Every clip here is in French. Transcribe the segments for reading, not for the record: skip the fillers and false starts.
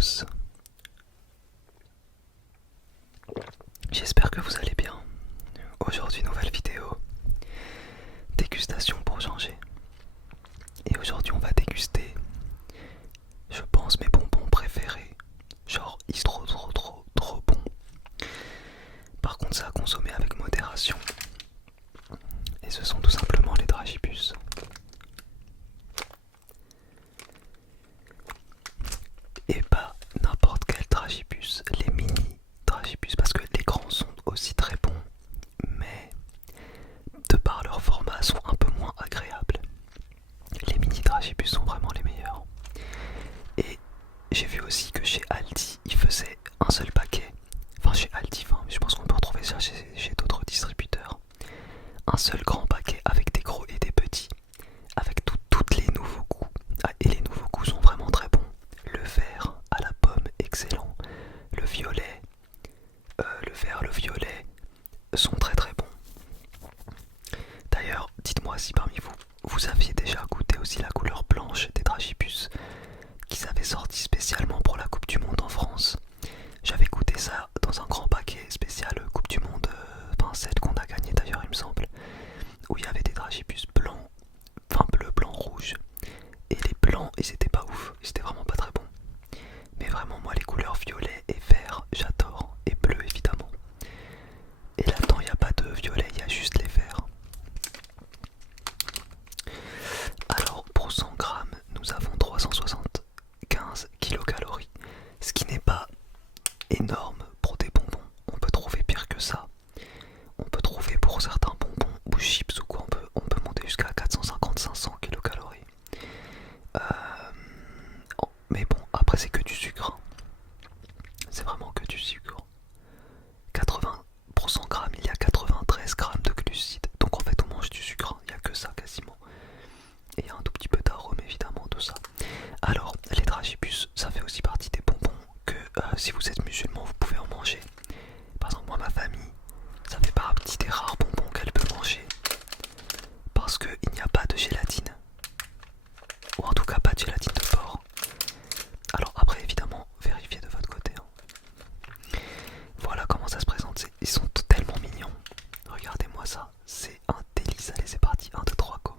tous, j'espère que vous allez bien. Aujourd'hui nouvelle vidéo, dégustation pour changer. Et aujourd'hui on va déguster, je pense, mes bonbons préférés. Genre ils sont trop bons. Par contre ça à consommer avec modération. Et ce sont tout simplement les dragibus. Et pas n'importe quel dragibus, les mini dragibus, parce que les grands sont aussi très bons, mais de par leur format sont un peu moins agréables. Les mini dragibus sont vraiment les meilleurs. Et j'ai vu aussi que chez Aldi ils faisaient un seul paquet, enfin chez Aldi, je pense qu'on peut retrouver ça chez d'autres distributeurs, un seul grand paquet avec des gros et des petits, avec toutes les nouveaux goûts. Ah, et les nouveaux goûts sont vraiment très bons. Le vert à la pomme, excellent. Le violet, le vert, le violet sont très bons. D'ailleurs, dites-moi si parmi vous, vous aviez déjà goûté aussi la couleur blanche des dragibus qu'ils avaient sorti spécialement pour la Coupe du Monde en France. J'avais goûté ça dans un grand paquet spécial Coupe du Monde, celle qu'on a gagnée d'ailleurs il me semble, où il y avait des dragibus blancs, enfin bleu, blanc, rouge. Et les blancs, ils étaient pas ouf, ils étaient vraiment pas très bons. Mais vraiment, moi, les couleurs violet et vert, j'adore. Et bleu, évidemment. Et là-dedans, il n'y a pas de violet, il y a juste les verts. Alors, pour 100 grammes, nous avons 375 kilocalories. Ce qui n'est pas énorme pour des bonbons. On peut trouver pire que ça. On peut trouver pour certains bonbons ou chips ou quoi, on peut monter jusqu'à 450-500 kilocalories. Mais bon, après c'est que du sucre. C'est vraiment que du sucre. 80 pour 100 grammes, il y a 93 grammes de glucides. Donc en fait on mange du sucre, il n'y a que ça quasiment. Et il y a un tout petit peu d'arôme évidemment, tout ça. Alors les dragibus, ça fait aussi partie des bonbons que si vous êtes musulman vous pouvez en manger. Par exemple moi ma famille, ça fait partie des rares bonbons qu'elle peut manger. Parce qu'il n'y a pas de gélatine. Ou en tout cas pas de gélatine de porc. Alors après évidemment vérifiez de votre côté. Voilà comment ça se présente. Ils sont tellement mignons. Regardez-moi ça. C'est un délice. Allez c'est parti. 1, 2, 3 go.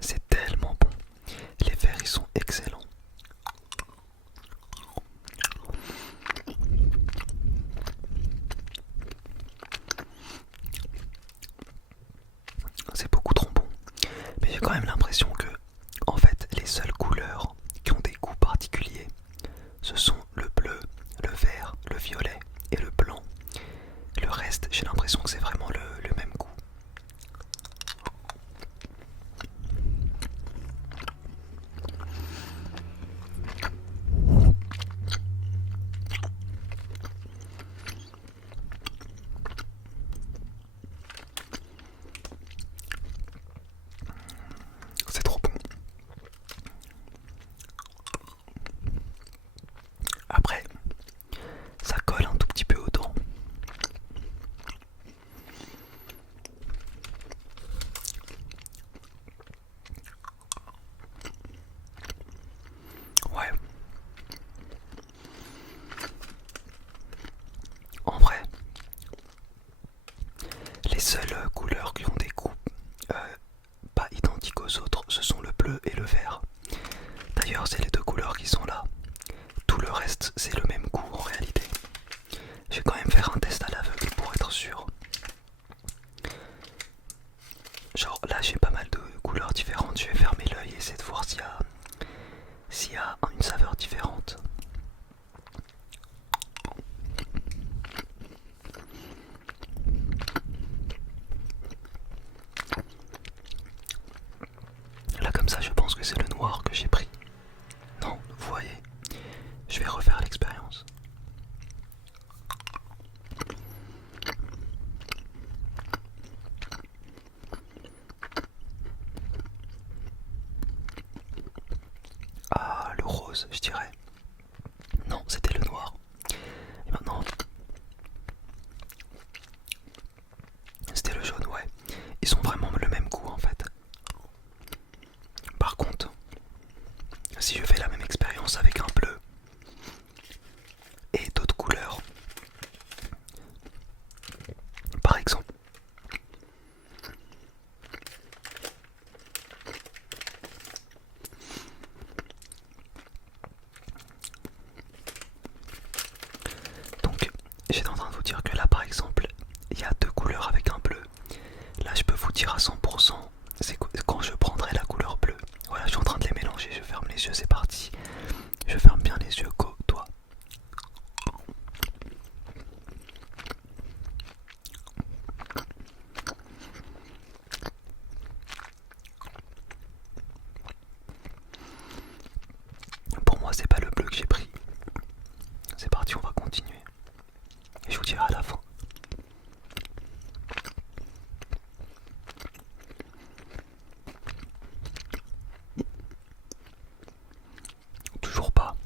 C'est tellement bon. Les verres ils sont excellents. C'est beaucoup trop bon. Mais j'ai quand même l'impression que, en fait, les seules couleurs qui ont des goûts particuliers, ce sont le bleu, le vert, le violet et le blanc. Le reste, j'ai l'impression que c'est vraiment le même goût. C'est trop bon. Après, ça colle un tout petit peu aux dents. Ouais. En vrai, les seules couleurs qui ont des goûts pas identiques aux autres, ce sont le bleu et le vert. D'ailleurs, c'est les deux couleurs qui sont là. Tout le reste, c'est le même goût en réalité. Je vais quand même faire un test à l'aveugle pour être sûr. Genre là, j'ai pas mal de couleurs différentes. Je vais fermer l'œil et essayer de voir s'il y a une saveur différente. j'étais en train de vous dire que là par exemple, il y a deux couleurs avec un bleu. Là je peux vous dire à 100%, c'est quand je prendrai la couleur bleue. Voilà, je suis en train de les mélanger, je ferme les yeux, c'est parti. Je ferme bien les yeux, go, toi. Pour moi c'est pas le bleu que j'ai pris. C'est parti, on va continuer. Et je vous dirai à la fin. Toujours pas.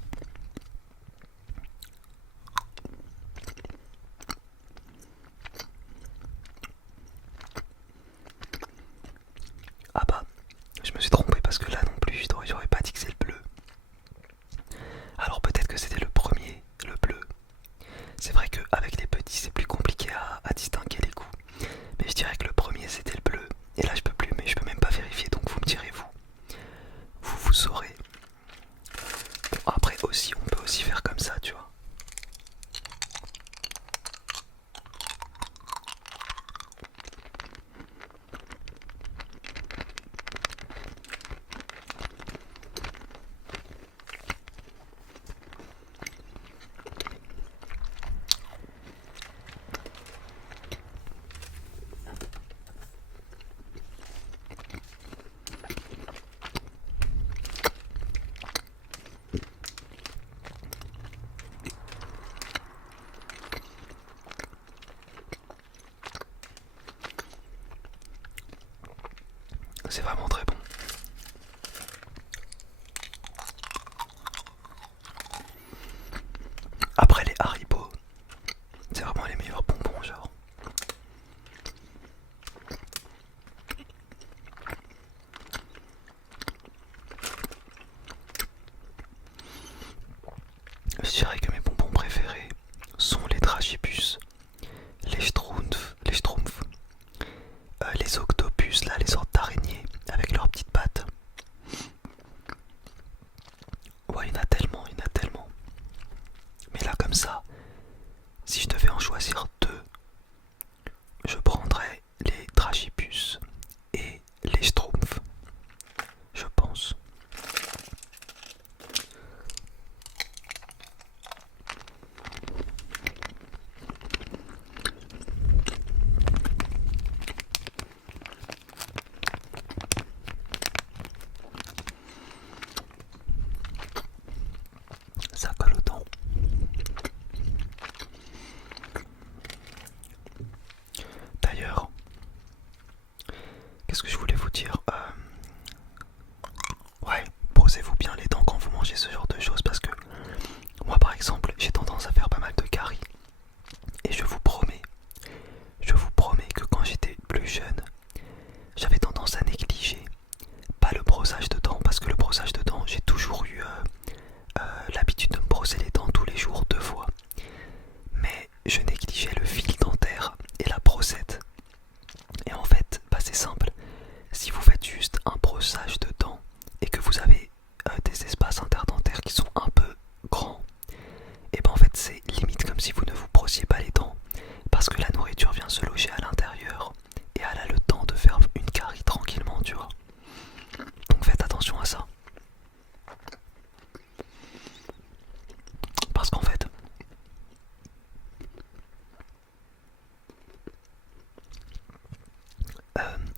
Ah bah, je me suis trompé parce que là non plus, j'aurais pas dit que c'est le bleu. Alors peut-être que c'était le premier, le bleu. C'est vrai qu'avec les petits c'est plus compliqué à distinguer les goûts. Mais je dirais que le premier c'était le bleu. Et là je peux plus, mais je peux même pas vérifier, donc vous me direz vous. Vous saurez. Bon, après aussi, on peut aussi faire comme ça, tu vois. C'est vraiment très bon. Après les Haribo, c'est vraiment les meilleurs bonbons, genre. Je dirais que mes bonbons préférés sont les Dragibus, les Schtroumpfs, les Octopus, là, les sortes d'araignées avec leurs petites pattes. Ouais, il y en a tellement, il y en a tellement. Mais là, comme ça, si je devais en choisir deux, je prendrais les Dragibus et les Schtroumpfs, je pense. Ça colle aux dents. D'ailleurs, qu'est-ce que je voulais vous dire ouais, brossez-vous bien les dents quand vous mangez ce genre de choses parce que moi par exemple, j'ai tendance à faire pas mal de caries. Et je vous promets que quand j'étais plus jeune, j'avais tendance à négliger pas le brossage de dents parce que le brossage de dents, j'ai toujours eu l'habitude de me brosser les dents tous les jours 2 fois. Mais je négligeais le fil dentaire et la brossette. Et en fait, bah c'est simple. Si vous faites juste un brossage de dents et que vous avez des espaces interdentaires qui sont un peu grands, et ben en fait c'est limite comme si vous ne vous brossiez pas les dents parce que la nourriture vient se loger à l'intérieur et elle a le temps de faire une carie tranquillement, tu vois. Donc faites attention à ça. Parce qu'en fait,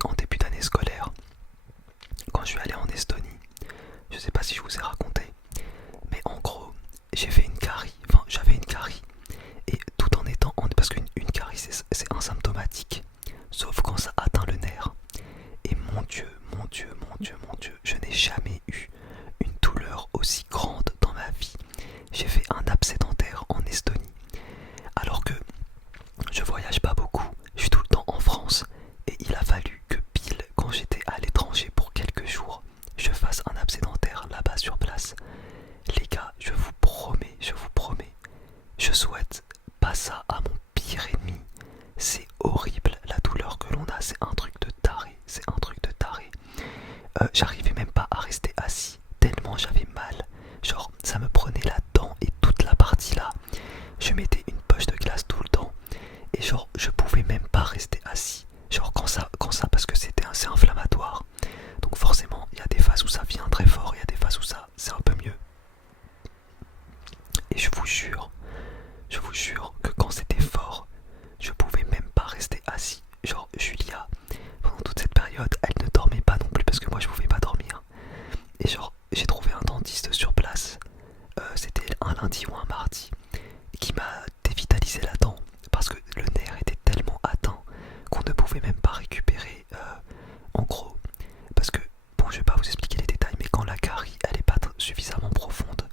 en début d'année scolaire, quand je suis allé en Estonie, je sais pas si je vous ai raconté, mais en gros, j'ai fait une carie, enfin j'avais une carie, et tout en étant, parce qu'une carie c'est asymptomatique, sauf quand ça atteint le nerf. Et mon Dieu, je n'ai jamais eu une douleur aussi grande dans ma vie. J'ai fait un abcès dentaire en Estonie, alors que je voyage pas beaucoup, je suis tout le temps en France, et il a fallu que pile quand j'étais à l'étranger pour quelques jours, je fasse un abcès dentaire là-bas sur place. Les gars, je vous promets, je souhaite pas ça à mon pire ennemi. C'est horrible, la douleur que l'on a, c'est un truc de taré, c'est un truc de taré. J'arrivais même pas à rester assis, tellement j'avais mal. Genre, ça me prenait la dent et toute la partie là. Je mettais une poche de glace tout jure que quand c'était fort, je pouvais même pas rester assis. Genre Julia, pendant toute cette période, elle ne dormait pas non plus parce que moi je pouvais pas dormir. Et genre j'ai trouvé un dentiste sur place, c'était un lundi ou un mardi, qui m'a dévitalisé la dent parce que le nerf était tellement atteint qu'on ne pouvait même pas récupérer. En gros, parce que bon, je vais pas vous expliquer les détails, mais quand la carie elle est pas suffisamment profonde,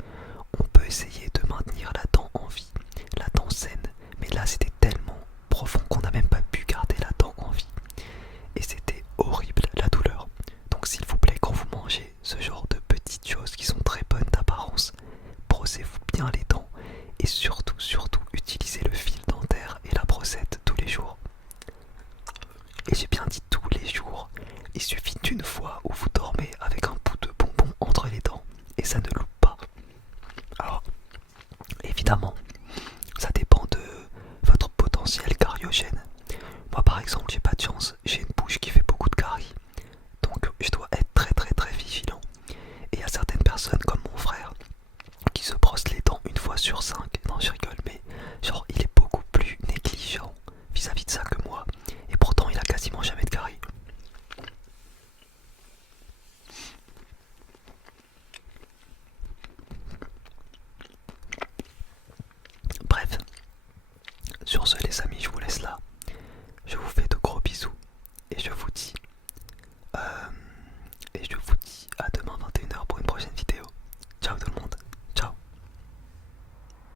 on peut essayer de maintenir la dent en vie, la dent saine, mais là c'était tellement profond qu'on n'a même pas pu garder la dent en vie. Et c'était horrible la douleur. Donc s'il vous plaît, quand vous mangez ce genre de petites choses qui sont très bonnes d'apparence, brossez-vous bien les dents et surtout, surtout, utilisez le fil dentaire et la brossette tous les jours. Et j'ai bien dit tous les jours, il suffit d'une fois où vous dormez avec un bout de bonbon entre les dents et ça ne loupe pas. Alors, évidemment, ça dépend de votre potentiel cariogène. Moi par exemple, j'ai pas de chance, j'ai une bouche qui fait beaucoup de caries. Donc je dois être très très très vigilant. Et il y a certaines personnes comme mon frère qui se brossent les dents une fois sur 5. Non, je rigole, mais genre il est beaucoup plus négligent vis-à-vis de ça que moi. Et pourtant il a quasiment jamais de caries. Bref, sur ce les amis, je vous laisse là. Je vous fais de gros bisous et je vous dis